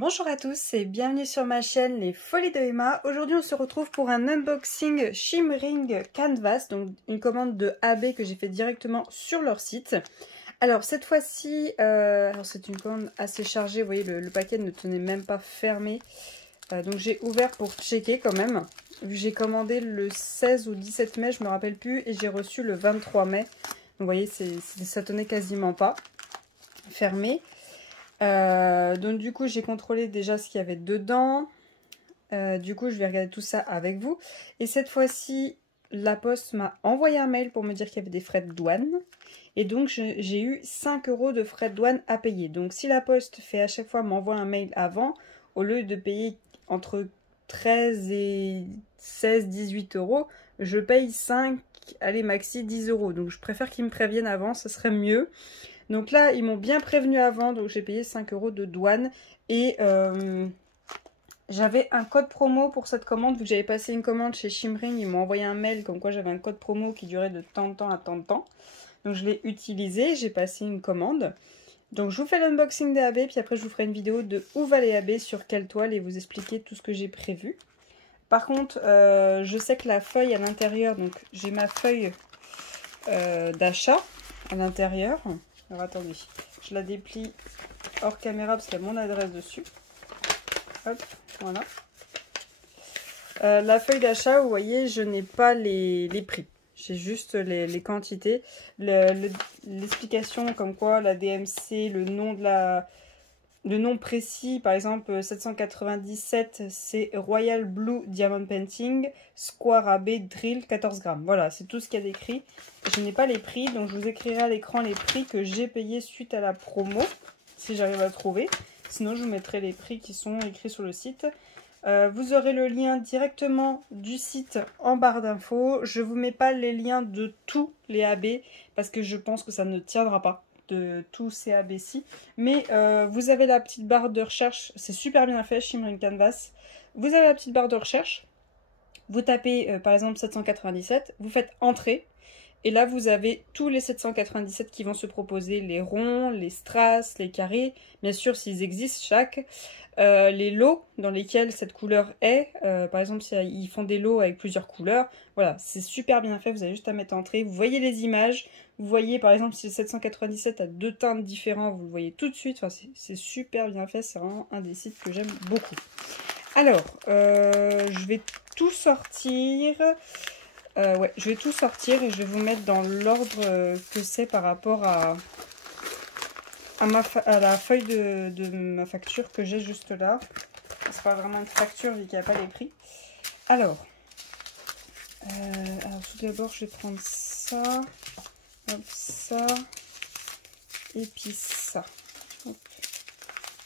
Bonjour à tous et bienvenue sur ma chaîne Les Folies de Emma. Aujourd'hui on se retrouve pour un unboxing Shimmering Canvas, donc une commande de AB que j'ai fait directement sur leur site. Alors cette fois-ci, c'est une commande assez chargée, vous voyez le paquet ne tenait même pas fermé. Donc j'ai ouvert pour checker quand même. J'ai commandé le 16 ou 17 mai, je me rappelle plus, et j'ai reçu le 23 mai. Donc vous voyez, ça tenait quasiment pas fermé. Donc du coup j'ai contrôlé déjà ce qu'il y avait dedans. Du coup je vais regarder tout ça avec vous. Et cette fois-ci la poste m'a envoyé un mail pour me dire qu'il y avait des frais de douane. Et donc j'ai eu 5 € de frais de douane à payer. Donc si la poste fait à chaque fois m'envoie un mail avant, au lieu de payer entre 13 et 16, 18 €, je paye 5, allez maxi 10 €. Donc je préfère qu'ils me préviennent avant, ce serait mieux. Donc là, ils m'ont bien prévenu avant, donc j'ai payé 5 € de douane. Et j'avais un code promo pour cette commande, vu que j'avais passé une commande chez Shimmering. Ils m'ont envoyé un mail comme quoi j'avais un code promo qui durait de tant de temps à tant de temps. Donc je l'ai utilisé, j'ai passé une commande. Donc je vous fais l'unboxing des AB, puis après je vous ferai une vidéo de où va les AB, sur quelle toile, et vous expliquer tout ce que j'ai prévu. Par contre, je sais que la feuille à l'intérieur, donc j'ai ma feuille d'achat à l'intérieur. Alors attendez, je la déplie hors caméra parce qu'il y a mon adresse dessus. Hop, voilà. La feuille d'achat, vous voyez, je n'ai pas les prix. J'ai juste les quantités. L'explication comme quoi la DMC, le nom précis, par exemple 797, c'est Royal Blue Diamond Painting, Square AB Drill 14 grammes. Voilà, c'est tout ce qu'il y a d'écrit. Je n'ai pas les prix, donc je vous écrirai à l'écran les prix que j'ai payés suite à la promo, si j'arrive à trouver. Sinon, je vous mettrai les prix qui sont écrits sur le site. Vous aurez le lien directement du site en barre d'infos. Je ne vous mets pas les liens de tous les AB parce que je pense que ça ne tiendra pas de tous ces ABC, mais vous avez la petite barre de recherche, c'est super bien fait, Shimmering Canvas. Vous avez la petite barre de recherche, vous tapez par exemple 797, vous faites entrée, et là vous avez tous les 797 qui vont se proposer, les ronds, les strass, les carrés, bien sûr s'ils existent chaque, les lots dans lesquels cette couleur est, par exemple si ils font des lots avec plusieurs couleurs, voilà, c'est super bien fait, vous avez juste à mettre entrée, vous voyez les images, vous voyez par exemple si le 797 a deux teintes différentes, vous le voyez tout de suite, enfin, c'est super bien fait, c'est vraiment un des sites que j'aime beaucoup. Alors, je vais tout sortir. Ouais, je vais tout sortir et je vais vous mettre dans l'ordre que c'est par rapport à la feuille de ma facture que j'ai juste là. C'est pas vraiment une facture vu qu'il n'y a pas les prix. Alors tout d'abord, je vais prendre ça, hop, ça, et puis ça. Hop.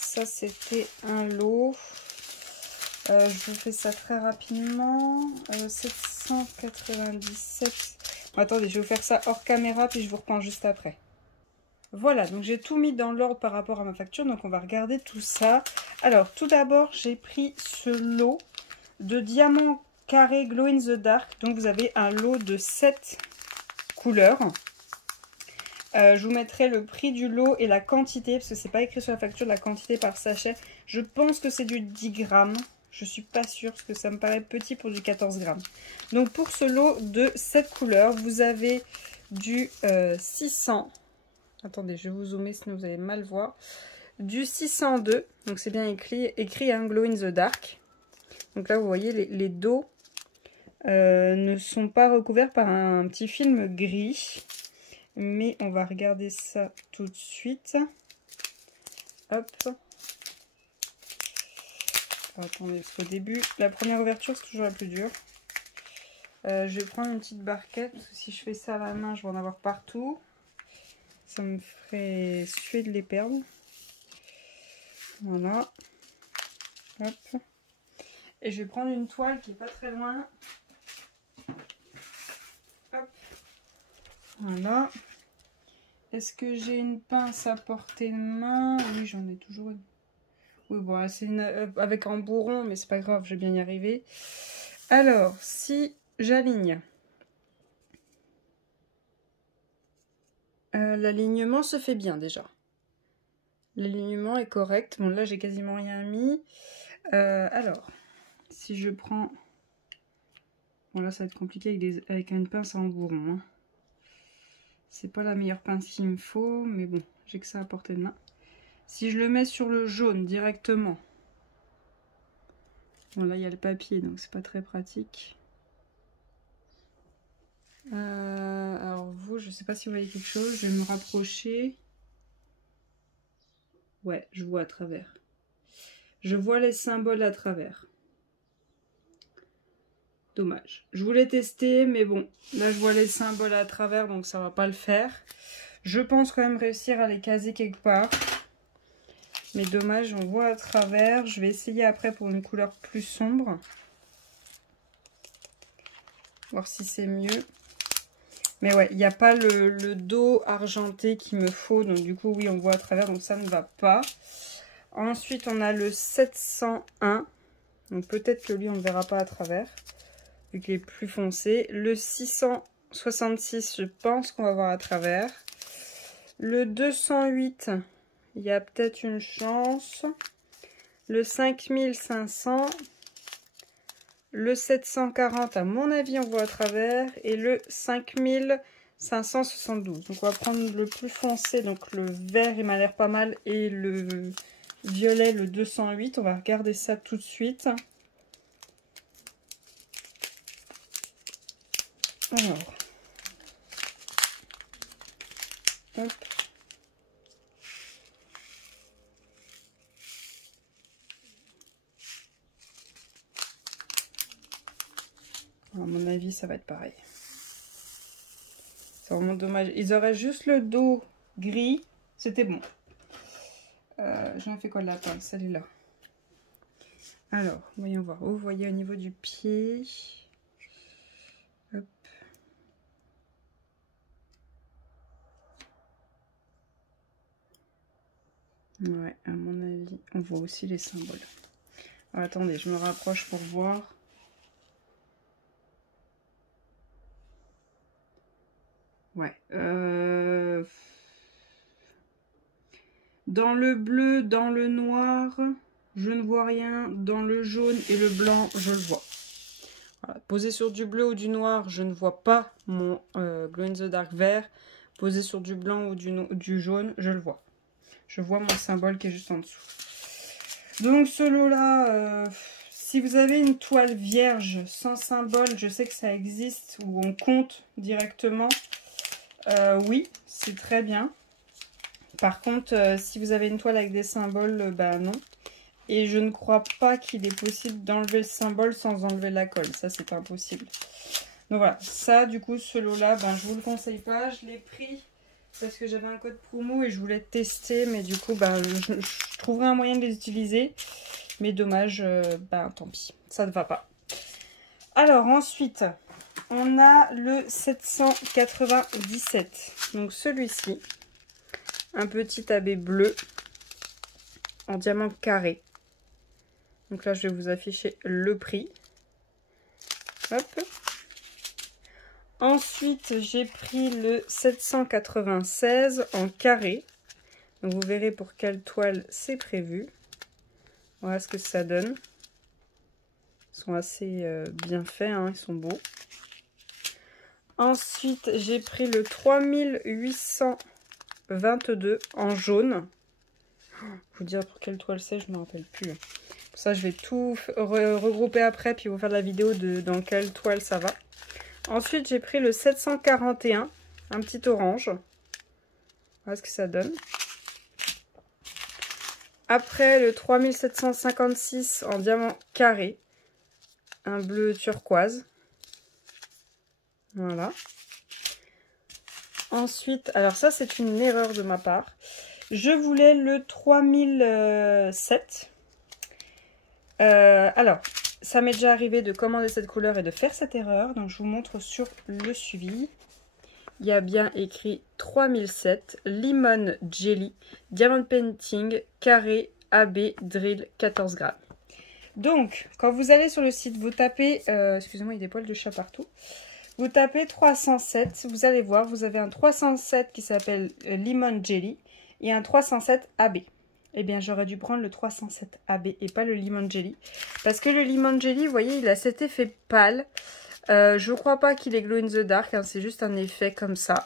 Ça, c'était un lot. Je vous fais ça très rapidement. 797. Attendez, je vais vous faire ça hors caméra, puis je vous reprends juste après. Voilà, donc j'ai tout mis dans l'ordre par rapport à ma facture, donc on va regarder tout ça. Alors, tout d'abord, j'ai pris ce lot de diamants carrés glow in the dark. Donc, vous avez un lot de 7 couleurs. Je vous mettrai le prix du lot et la quantité, parce que c'est pas écrit sur la facture, la quantité par sachet. Je pense que c'est du 10 grammes. Je suis pas sûre, parce que ça me paraît petit pour du 14 grammes. Donc, pour ce lot de 7 couleurs, vous avez du 600. Attendez, je vais vous zoomer, sinon vous allez mal voir. Du 602, donc c'est bien écrit hein, Glow in the Dark. Donc là, vous voyez, les dos ne sont pas recouverts par un petit film gris. Mais on va regarder ça tout de suite. Hop. Attendez, parce qu'au début, la première ouverture, c'est toujours la plus dure. Je vais prendre une petite barquette, parce que si je fais ça à la main, je vais en avoir partout. Ça me ferait suer de les perdre. Voilà. Hop. Et je vais prendre une toile qui est pas très loin. Hop. Voilà. Est-ce que j'ai une pince à portée de main? Oui, j'en ai toujours une. Oui, bon, c'est une avec un bourron, mais c'est pas grave, je vais bien y arriver. Alors, si j'aligne. L'alignement se fait bien déjà. L'alignement est correct. Bon, là, j'ai quasiment rien mis. Alors, si je prends... Bon, là, ça va être compliqué avec une pince en bourron. Hein. C'est pas la meilleure pince qu'il me faut, mais bon, j'ai que ça à portée de main. Si je le mets sur le jaune directement... Bon, là, il y a le papier, donc c'est pas très pratique. Alors vous, je sais pas si vous voyez quelque chose. Je vais me rapprocher. Ouais, je vois à travers. Je vois les symboles à travers. Dommage. Je voulais tester, mais bon, là je vois les symboles à travers, donc ça va pas le faire. Je pense quand même réussir à les caser quelque part. Mais dommage, on voit à travers. Je vais essayer après pour une couleur plus sombre. Voir si c'est mieux. Mais ouais, il n'y a pas le dos argenté qu'il me faut. Donc du coup, oui, on voit à travers, donc ça ne va pas. Ensuite, on a le 701. Donc peut-être que lui, on ne verra pas à travers. Vu qu'il est plus foncé. Le 666, je pense qu'on va voir à travers. Le 208, il y a peut-être une chance. Le 5500. Le 740, à mon avis, on voit à travers. Et le 5572. Donc on va prendre le plus foncé. Donc le vert, il m'a l'air pas mal. Et le violet, le 208. On va regarder ça tout de suite. Alors. Hop. À mon avis, ça va être pareil. C'est vraiment dommage. Ils auraient juste le dos gris. C'était bon. J'en ai fait quoi de la pince? Celle-là. Alors, voyons voir. Vous voyez au niveau du pied. Hop. Ouais, à mon avis, on voit aussi les symboles. Alors, attendez, je me rapproche pour voir. Ouais. Dans le bleu, dans le noir, je ne vois rien. Dans le jaune et le blanc, je le vois. Voilà. Posé sur du bleu ou du noir, je ne vois pas mon Glow in the Dark vert. Posé sur du blanc ou du jaune, je le vois. Je vois mon symbole qui est juste en dessous. Donc ce lot-là, si vous avez une toile vierge sans symbole, je sais que ça existe, où on compte directement. Oui, c'est très bien. Par contre, si vous avez une toile avec des symboles, bah non. Et je ne crois pas qu'il est possible d'enlever le symbole sans enlever la colle. Ça, c'est impossible. Donc voilà, ça, du coup, ce lot-là, ben, je vous le conseille pas. Je l'ai pris parce que j'avais un code promo et je voulais tester. Mais du coup, ben, je trouverai un moyen de les utiliser. Mais dommage, ben, tant pis. Ça ne va pas. Alors, ensuite, on a le 797. Donc, celui-ci. Un petit abbé bleu en diamant carré. Donc là, je vais vous afficher le prix. Hop. Ensuite, j'ai pris le 796 en carré. Donc vous verrez pour quelle toile c'est prévu. Voilà ce que ça donne. Ils sont assez bien faits, hein, ils sont beaux. Ensuite, j'ai pris le 3822 en jaune. Vous dire pour quelle toile c'est, je ne me rappelle plus. Pour ça, je vais tout regrouper après, puis vous faire la vidéo de dans quelle toile ça va. Ensuite, j'ai pris le 741, un petit orange. Voilà ce que ça donne. Après, le 3756 en diamant carré, un bleu turquoise. Voilà. Ensuite, alors ça, c'est une erreur de ma part. Je voulais le 3007. Alors, ça m'est déjà arrivé de commander cette couleur et de faire cette erreur. Donc, je vous montre sur le suivi. Il y a bien écrit 3007, Lemon Jelly, Diamond Painting, carré, AB, drill, 14 grammes. Donc, quand vous allez sur le site, vous tapez... excusez-moi, il y a des poils de chat partout. Vous tapez 307, vous allez voir, vous avez un 307 qui s'appelle Lemon Jelly et un 307 AB. eh bien j'aurais dû prendre le 307 AB et pas le Lemon Jelly. Parce que le Lemon Jelly, vous voyez, il a cet effet pâle. Je crois pas qu'il est glow in the dark, hein, c'est juste un effet comme ça.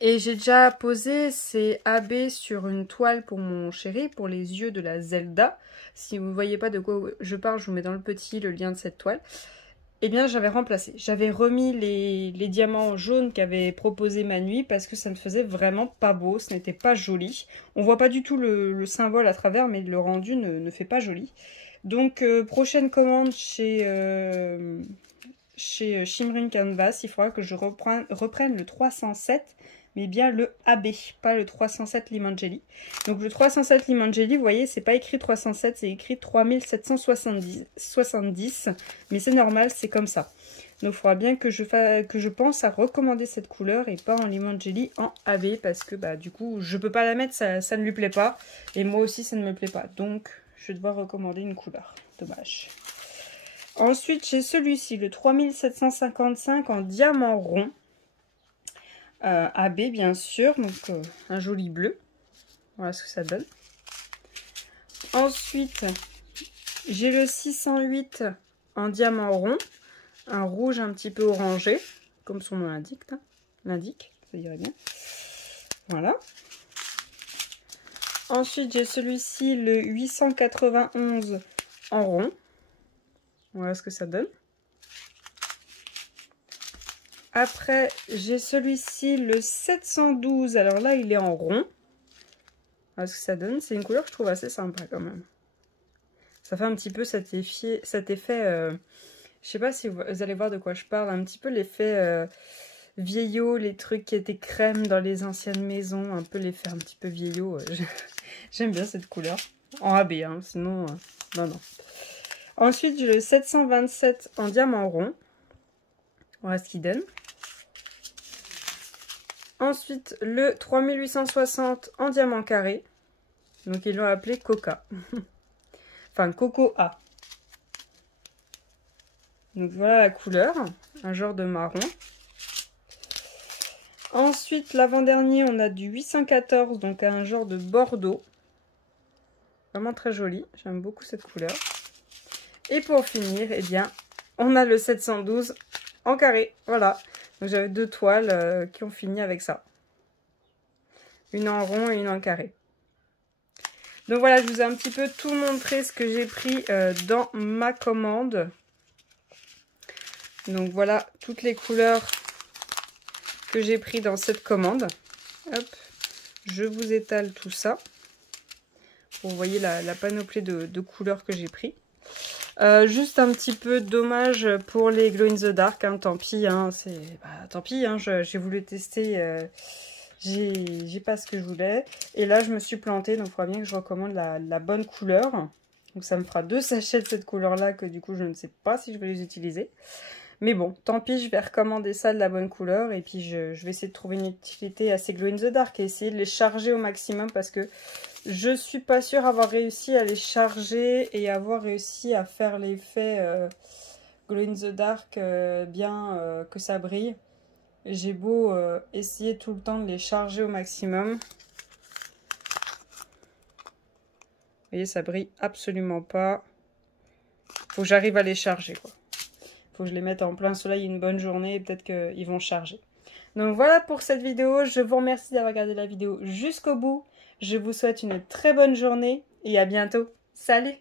Et j'ai déjà posé ces AB sur une toile pour mon chéri, pour les yeux de la Zelda. Si vous ne voyez pas de quoi je parle, je vous mets dans le petit le lien de cette toile. Eh bien, j'avais remplacé. J'avais remis les diamants jaunes qu'avait proposé Manui parce que ça ne faisait vraiment pas beau, ce n'était pas joli. On voit pas du tout le symbole à travers, mais le rendu ne fait pas joli. Donc, prochaine commande chez Shimrin Canvas, il faudra que je reprenne le 307, mais bien le AB, pas le 307 Lemon Jelly. Donc le 307 Lemon Jelly, vous voyez, c'est pas écrit 307, c'est écrit 3770, mais c'est normal, c'est comme ça. Donc il faudra bien que je pense à recommander cette couleur et pas en Lemon Jelly, en AB, parce que bah du coup, je peux pas la mettre, ça ne lui plaît pas, et moi aussi ça ne me plaît pas. Donc je vais devoir recommander une couleur, dommage. Ensuite, j'ai celui-ci, le 3755 en diamant rond. AB bien sûr, donc un joli bleu. Voilà ce que ça donne. Ensuite, j'ai le 608 en diamant rond. Un rouge un petit peu orangé, comme son nom l'indique. Ça irait bien. Voilà. Ensuite, j'ai celui-ci, le 891 en rond. Voilà ce que ça donne. Après, j'ai celui-ci, le 712. Alors là, il est en rond. Voilà ce que ça donne. C'est une couleur que je trouve assez sympa quand même. Ça fait un petit peu cet effet je sais pas si vous allez voir de quoi je parle, un petit peu l'effet vieillot, les trucs qui étaient crème dans les anciennes maisons, un peu l'effet un petit peu vieillot. J'aime bien cette couleur. En AB, hein, sinon, non. Ensuite, j'ai le 727 en diamant rond. Voilà ce qu'il donne. Ensuite, le 3860 en diamant carré. Donc, ils l'ont appelé Coca. Enfin, Coco A. Donc, voilà la couleur. Un genre de marron. Ensuite, l'avant-dernier, on a du 814, donc un genre de bordeaux. Vraiment très joli. J'aime beaucoup cette couleur. Et pour finir, eh bien, on a le 712 en carré. Voilà. Donc j'avais deux toiles qui ont fini avec ça. Une en rond et une en carré. Donc voilà, je vous ai un petit peu tout montré ce que j'ai pris dans ma commande. Donc voilà toutes les couleurs que j'ai pris dans cette commande. Hop, je vous étale tout ça. Vous voyez la panoplie de couleurs que j'ai pris. Juste un petit peu dommage pour les Glow in the Dark, hein, tant pis, hein, tant pis, hein, j'ai voulu tester, j'ai pas ce que je voulais, et là je me suis plantée, donc il faudra bien que je recommande la bonne couleur, donc ça me fera 2 sachets de cette couleur là, que du coup je ne sais pas si je vais les utiliser, mais bon, tant pis, je vais recommander ça de la bonne couleur, et puis je vais essayer de trouver une utilité à ces Glow in the Dark, et essayer de les charger au maximum, parce que je suis pas sûre avoir réussi à les charger et avoir réussi à faire l'effet Glow in the Dark bien que ça brille. J'ai beau essayer tout le temps de les charger au maximum. Vous voyez, ça brille absolument pas. Faut que j'arrive à les charger, quoi. Faut que je les mette en plein soleil une bonne journée et peut-être qu'ils vont charger. Donc voilà pour cette vidéo. Je vous remercie d'avoir regardé la vidéo jusqu'au bout. Je vous souhaite une très bonne journée et à bientôt. Salut!